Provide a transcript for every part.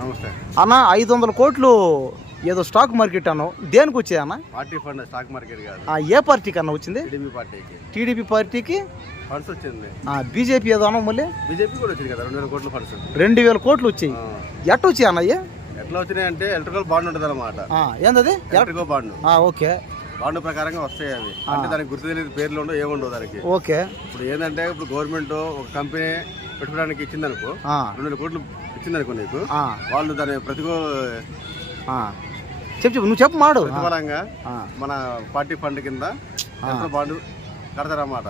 నమస్తే అన్న 500 కోట్లు ఏదో స్టాక్ మార్కెట్ అన్న దేనికి వచ్చాయి అన్న? పార్టీ ఫండ్ స్టాక్ మార్కెట్ కాదు. ఏ పార్టీకి అన్న వచ్చింది? టీడీపీ పార్టీకి. టీడీపీ పార్టీకి ఫండ్స్ వచ్చింది. బీజేపీ ఏదో అన్న మళ్ళీ బీజేపీ కూడా వచ్చింది కదా 2000 కోట్ల ఫండ్స్. 2000 కోట్లు వచ్చాయి. ఎట్ట వచ్చాయి అన్న? ఎట్లా వచ్చినాయి అంటే ఎలక్ట్రికల్ బాండ్ ఉంటుంది అనమాట. ఏంటది? Electrical bond. ఓకే. బాండ్ ప్రకారంగా వస్తాయి అవి. అంటే దానికి గుర్తు తెలియదు, పేర్లు ఉండవు, ఏముండవు దానికి. ఓకే. ఇప్పుడు ఏంటంటే ఇప్పుడు గవర్నమెంట్ ఒక కంపెనీ పెట్టుకోవడానికి ఇచ్చిందనుకో, 2000 కోట్లు ఇచ్చిందనుకో నీకు, వాళ్ళు దాని చెప్పు నువ్వు చెప్పు మాడు ప్రతిఫలంగా మన పార్టీ ఫండ్ కింద ఎలక్ట్రికల్ బాండ్ కడతారన్నమాట.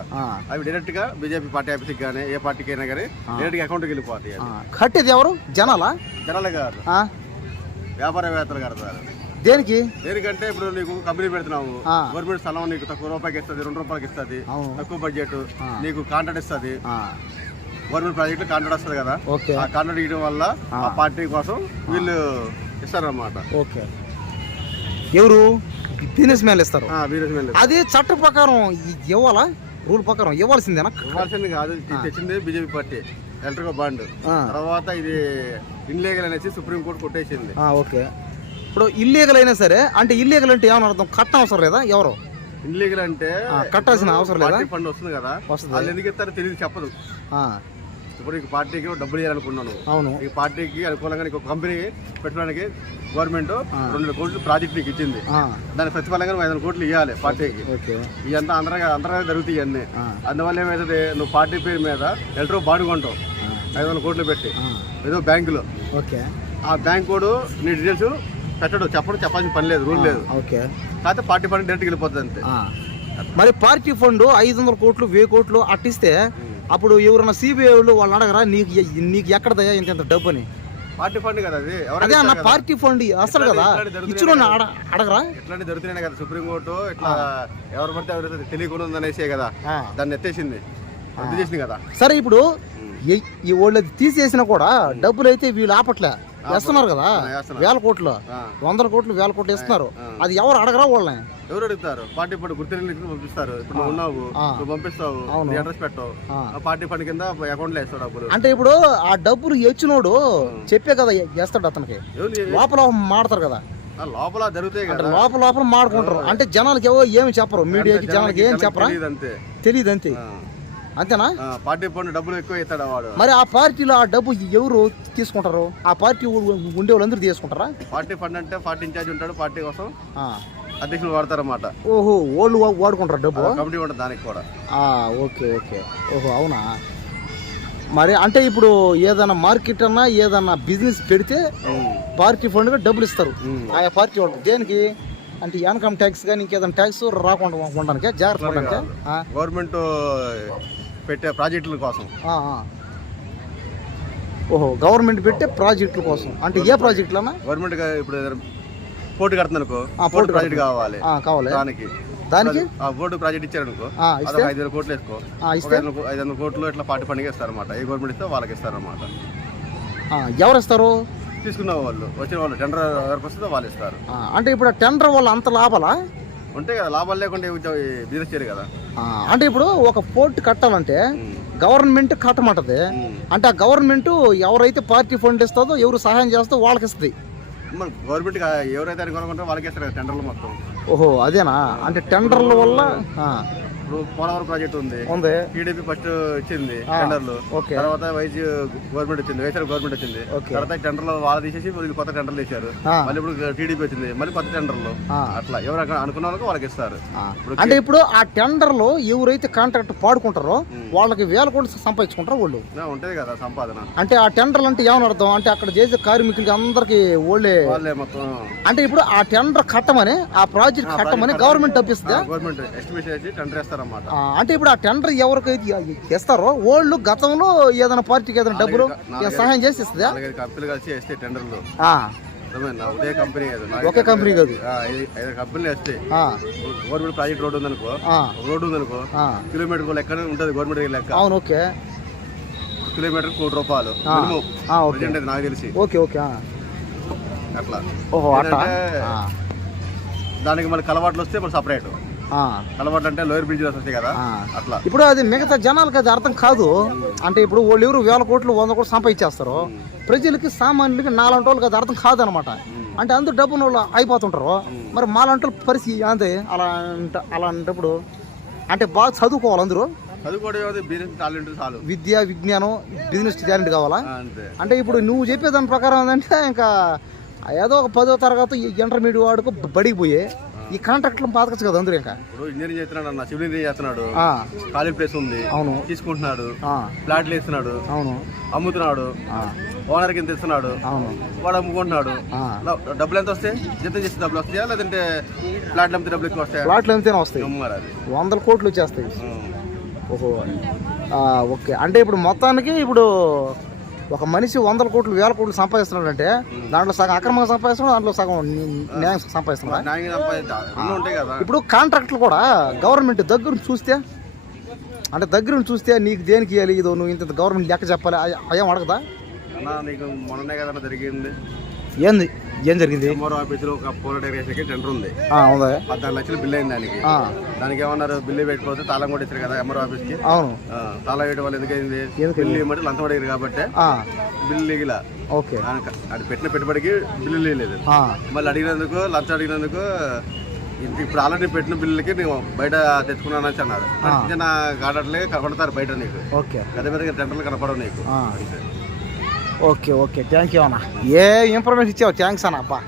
అవి డైరెక్ట్ గా బీజేపీ పార్టీ ఆఫీస్కి కానీ ఏ పార్టీకి అయినా కానీ డైరెక్ట్ గా అకౌంట్కి వెళ్ళిపోతాయి. కట్టేది ఎవరు? జనాలే కాదు, వ్యాపారవేత్తలు కడతారు. దేనికంటే ఇప్పుడు నీకు కంపెనీ పెడుతున్నావు, గవర్నమెంట్ స్థలం నీకు తక్కువ రూపాయికి ఇస్తుంది, 2 రూపాయలకి ఇస్తుంది, తక్కువ బడ్జెట్, నీకు కాంట్రాక్ట్ ఇస్తుంది. గవర్నమెంట్ ప్రాజెక్ట్ కాంట్రాక్ట్ వస్తుంది కదా, ఆ కాంట్రాక్ట్ ఇవ్వడం వల్ల ఆ పార్టీ కోసం వీళ్ళు ఇస్తారన్నమాట. ఓకే. ఎవరు? బిజినెస్ మ్యాన్లు ఇస్తారు. అది చట్ట ప్రకారం ఇవ్వాలా? రూల్ ప్రకారం ఇవ్వాల్సిందేనా? ఇవ్వాల్సింది కాదు, తెచ్చింది బీజేపీ పార్టీ ఎలక్ట్రికల్ బాండ్. తర్వాత ఇది ఇన్లీగల్ అనేసి సుప్రీం కోర్టు కొట్టేసింది. ఓకే. ఇప్పుడు ఇల్లీగల్ అయినా సరే, అంటే ఇల్లీగల్ అంటే ఏమన్నా అర్థం? కట్ట అవసరం లేదా? ఎవరు ఇన్లీగల్ అంటే కట్టాల్సిన అవసరం లేదా? ఫండ్ వస్తుంది కదా, వాళ్ళు ఎందుకు ఇస్తారో తెలియదు, చెప్పదు. ఇప్పుడు నీకు పార్టీకి డబ్బులు ఇవ్వాలనుకున్నాను, అవును, ఈ పార్టీకి అనుకూలంగా నీకు కంపెనీ పెట్టడానికి గవర్నమెంట్ 200 కోట్లు ప్రాజెక్ట్ నీకు ఇచ్చింది. దాని ప్రతిఫలంగా 500 కోట్లు ఇవ్వాలి పార్టీకి. ఇవంతా అందరూ జరుగుతాయి అన్నీ. అందువల్ల ఏమైతుంది, నువ్వు పార్టీ పేరు మీద ఎలక్ట్రికల్ బాండ్ కొంటావు 500 కోట్లు పెట్టి ఏదో బ్యాంకులో. ఆ బ్యాంక్ కూడా నీ డీటెయిల్స్ పెట్టడు, చెప్పాల్సిన పని లేదు, రూల్ లేదు. కాకపోతే పార్టీ ఫండ్ డైరెక్ట్ వెళ్ళిపోతుంది అంతే. మరి పార్టీ ఫండ్ 500 కోట్లు 1000 కోట్లు అట్టిస్తే అప్పుడు ఎవరన్నా సిబిఐ వాళ్ళు అడగరా నీకు ఎక్కడదయ్యా ఇంత డబ్బు అని? పార్టీ ఫండ్ కదా అది. అదే అన్న, పార్టీ ఫండ్ అసలు కదా, ఇచ్చిన అడగరా? ఇట్లాంటి దొరుకుతున్నాయి కదా, సుప్రీంకోర్టు ఇట్లా ఎవరు పడితే ఎవరైతే తెలియకుండా అనేసే కదా దాన్ని ఎత్తేసింది, రద్దు చేసింది కదా. సరే, ఇప్పుడు ఈ వాళ్ళు తీసేసినా కూడా డబ్బులు అయితే వీళ్ళు ఆపట్లే, వేస్తున్నారు కదా, 1000 కోట్లు 100 కోట్లు 1000 కోట్లు ఇస్తున్నారు. అది ఎవరు అడగరా? వాళ్ళని ఎవరు అడుగుతారు? పార్టీ ఫండ్ గుర్తు పంపిస్తారు. ఇప్పుడు నువ్వు ఉన్నావు, నువ్వు పంపిస్తావు, అడ్రస్ పెట్టావు, పార్టీ ఫండ్ కింద అకౌంట్ లో వేస్తాడు డబ్బులు. అంటే ఇప్పుడు ఆ డబ్బులు ఇచ్చినోడు చెప్పే కదా వేస్తాడు, అతనికి లోపల మాడతారు కదా, లోపల జరుగుతాయి కదా, లోపల మాడుకుంటారు. అంటే జనాలకి ఏమి చెప్పరు, మీడియాకి జనాలకి ఏం చెప్పరా? తెలియదు అంతే. అంతేనా? పార్టీ ఫండ్ డబ్బులు ఎక్కువ ఇస్తాడు వాడు. మరి ఆ పార్టీలో ఆ డబ్బు ఎవరు తీసుకుంటారు? ఆ పార్టీ ఉండే వాళ్ళందరూ తీసుకుంటారా? పార్టీ ఫండ్ అంటే పార్టీ ఇన్ఛార్జ్ ఉంటాడు, పార్టీ కోసం అధ్యక్షులు వాడతారన్నమాట. ఓహో, వాళ్ళు వాడుకుంటారు డబ్బు, కమిటీ ఉంటుంది దానికి కూడా. ఓకే. ఓహో, అవునా? మరి అంటే ఇప్పుడు ఏదైనా మార్కెట్ అన్నా ఏదన్నా బిజినెస్ పెడితే పార్టీ ఫండ్ డబ్బులు ఇస్తారు ఆయా పార్టీ వాళ్ళు. దేనికి అంటే ఇన్కమ్ ట్యాక్స్ కానీ ఇంకేదైనా ట్యాక్స్ రాకుండా ఉండడానికి, జాగ్రత్త ఉండడానికి, గవర్నమెంట్ పెట్టే ప్రాజెక్టుల కోసం. ఓహో, గవర్నమెంట్ పెట్టే ప్రాజెక్టుల కోసం. అంటే ఏ ప్రాజెక్టులు అన్నా? గవర్నమెంట్ ఇప్పుడు పోర్టు కడుతుంది అనుకో, పోర్టు ప్రాజెక్ట్ కావాలి, దానికి పోర్టు ప్రాజెక్ట్ ఇచ్చారనుకో, 5,000 కోట్లు వేసుకో, 500 కోట్లు ఇట్లా పార్టీ ఫండ్గా ఇస్తారన్నమాట. ఏ గవర్నమెంట్ ఇస్తే వాళ్ళకి ఇస్తారన్నమాట. ఎవరు ఇస్తారు? తీసుకున్న వాళ్ళు, వచ్చిన వాళ్ళు, టెండర్ ఎవరికి వస్తుందో వాళ్ళు ఇస్తారు. అంటే ఇప్పుడు టెండర్ వాళ్ళు అంత లాభాలా ఉంటాయి కదా, లాభాలు లేకుండా బిజినెస్ చేయరు కదా. అంటే ఇప్పుడు ఒక పోర్ట్ కట్టాలంటే గవర్నమెంట్ కట్టమంటది, అంటే ఆ గవర్నమెంట్ ఎవరైతే పార్టీ ఫండ్ ఇస్తుందో, ఎవరు సహాయం చేస్తుందో వాళ్ళకి ఇస్తుంది. గవర్నమెంట్ ఎవరైతే అనుకుంటారో వాళ్ళకి ఇస్తారు టెండర్లు మొత్తం. ఓహో, అదేనా? అంటే టెండర్ల వల్ల ఇప్పుడు పోలవరం ప్రాజెక్ట్ ఉంది, టీడీపీ ఫస్ట్ ఇచ్చింది టెండర్లు, తర్వాత గవర్నమెంట్ వచ్చింది, వైఎస్ఆర్ గవర్నమెంట్ వచ్చింది, తర్వాత టెండర్లు వాళ్ళు తీసేసి కొత్త టెండర్లు ఇచ్చారు, మళ్ళీ ఇప్పుడు టీడీపీ వచ్చింది, మళ్ళీ కొత్త టెండర్లు, అట్లా ఎవరు అనుకున్న వాళ్ళకి వాళ్ళకి ఇస్తారు. అంటే ఇప్పుడు ఆ టెండర్లు ఎవరైతే కాంట్రాక్ట్ పాడుకుంటారో వాళ్ళకి 1000 కోట్లు సంపాదించుకుంటారు వాళ్ళు. ఉంటది కదా సంపాదన. అంటే ఆ టెండర్లు అంటే ఏమని అర్థం? అంటే అక్కడ చేసే కార్మికులకి అందరికి వాళ్ళే మొత్తం. అంటే ఇప్పుడు ఆ టెండర్ కట్టమని, ఆ ప్రాజెక్ట్ కట్టమని గవర్నమెంట్ డబ్బిస్తుందా? గవర్నమెంట్ ఎస్టిమేషన్ చేసి టెండర్ ఇస్తారు. అంటే ఇప్పుడు ఆ టెండర్ ఎవరికైతే ఇస్తారో వాళ్ళు గతంలో ఏదైనా పార్టీకి ఏదైనా డబ్బులు సహాయం చేసి ఇస్తుందా? కంపెనీలు కలిసి వేస్తే టెండర్లు, ఒకే కంపెనీ కాదు, 5 కంపెనీలు వేస్తాయి. గవర్నమెంట్ ప్రాజెక్ట్ రోడ్డు ఉందనుకో, కిలోమీటర్ లెక్క ఉంటుంది గవర్నమెంట్ లెక్క. అవును, ఓకే. కిలోమీటర్ 1 కోటి రూపాయలు నాకు తెలిసి. అట్లా. దానికి మళ్ళీ కలవాట్లు వస్తే మళ్ళీ సపరేట్. కలవాటు అంటే లోయర్ బ్రిడ్జ్ వస్తాయి కదా అట్లా. ఇప్పుడు అది మిగతా జనాలకు అది అర్థం కాదు. అంటే ఇప్పుడు వాళ్ళు ఎవరు 1000 కోట్లు 100 కోట్లు సంపాదించేస్తారు, ప్రజలకి సామాన్యులకి నాలాంటి వాళ్ళకి అది అర్థం కాదనమాట. అంటే అందరూ డబ్బున వాళ్ళు అయిపోతుంటారు. మరి మాలాంటి వాళ్ళ పరిస్థితి అంతే. అలాంటప్పుడు అంటే బాగా చదువుకోవాలి అందరూ. విద్య విజ్ఞానం బిజినెస్ టాలెంట్ కావాలా. అంటే ఇప్పుడు నువ్వు చెప్పేదాని ప్రకారం ఏంటంటే ఇంకా ఏదో ఒక 10వ తరగతి ఇంటర్మీడియట్ వాడుకు బడికి పోయే ఈ కాంట్రాక్ట్లు పాతకచ్చు కదా అందరూ. ఇంకా ఇంజనీరింగ్ చేస్తున్నాడు అన్న, సివిల్ ఇంజనీరింగ్ చేస్తున్నాడు, ఖాళీ ప్లేస్ ఉంది, అవును, తీసుకుంటున్నాడు, ఫ్లాట్లు ఇస్తున్నాడు, అవును, అమ్ముతున్నాడు, ఓనర్ కింద ఇస్తున్నాడు, అవును, వాడు అమ్ముకుంటున్నాడు. డబ్బులు ఎంత వస్తాయి? జీతం చేస్తే డబ్బులు వస్తాయా లేదంటే ఫ్లాట్లు అమ్మితే డబ్బులు ఎక్కువ వస్తాయి? ఫ్లాట్లు అమ్మితేనే వస్తాయి, 100 కోట్లు వచ్చేస్తాయి. ఓహో, ఓకే. అంటే ఇప్పుడు మొత్తానికి ఇప్పుడు ఒక మనిషి 100 కోట్లు 1000 కోట్లు సంపాదిస్తున్నాడు అంటే దాంట్లో సగం అక్రమంగా సంపాదిస్తున్నాడు, దాంట్లో సగం న్యాయం సంపాదిస్తున్నాడు. ఇప్పుడు కాంట్రాక్ట్లు కూడా గవర్నమెంట్ దగ్గర చూస్తే, అంటే దగ్గర చూస్తే నీకు దేనికి ఇవ్వాలి, ఇదో నువ్వు ఇంత గవర్నమెంట్ లెక్క చెప్పాలి, అయ్యేం అడగదా? నీకు మొన్ననే కదా జరిగింది. ఏంది ఏం జరిగింది? ఎంఆర్ఓ ఆఫీసులో ఒక పోల్ డెకరేషన్కి టెండర్ ఉంది, 14 లక్షలు బిల్ అయింది దానికి. దానికి ఏమన్నారు, బిల్లు పెట్టుకోవచ్చు, తాళం కూడా ఇచ్చారు కదా ఎంఆర్ఓ ఆఫీస్కి. అవును, తాళం వేయడం వల్ల ఎందుకైంది? బిల్లు ఇవ్వమంటే లంచం అడిగారు కాబట్టి బిల్లు ఇగిలా. ఓకే, అది పెట్టిన పెట్టుబడికి బిల్లు లేదు. మళ్ళీ అడిగినందుకు లంచం అడిగినందుకు ఇప్పుడు ఆల్రెడీ పెట్టిన బిల్లుకి నేను బయట తెచ్చుకున్నానని అన్నారు. చిన్న గాడట్లే కనపడతారు బయట నీకు. ఓకే, అదే మీద టెండర్లు కనపడవు నీకు. ఓకే ఓకే, థ్యాంక్ యూ అన్న. ఏ ఇన్ఫర్మేషన్ ఇచ్చావు, థ్యాంక్స్ అన్న. అబ్బా.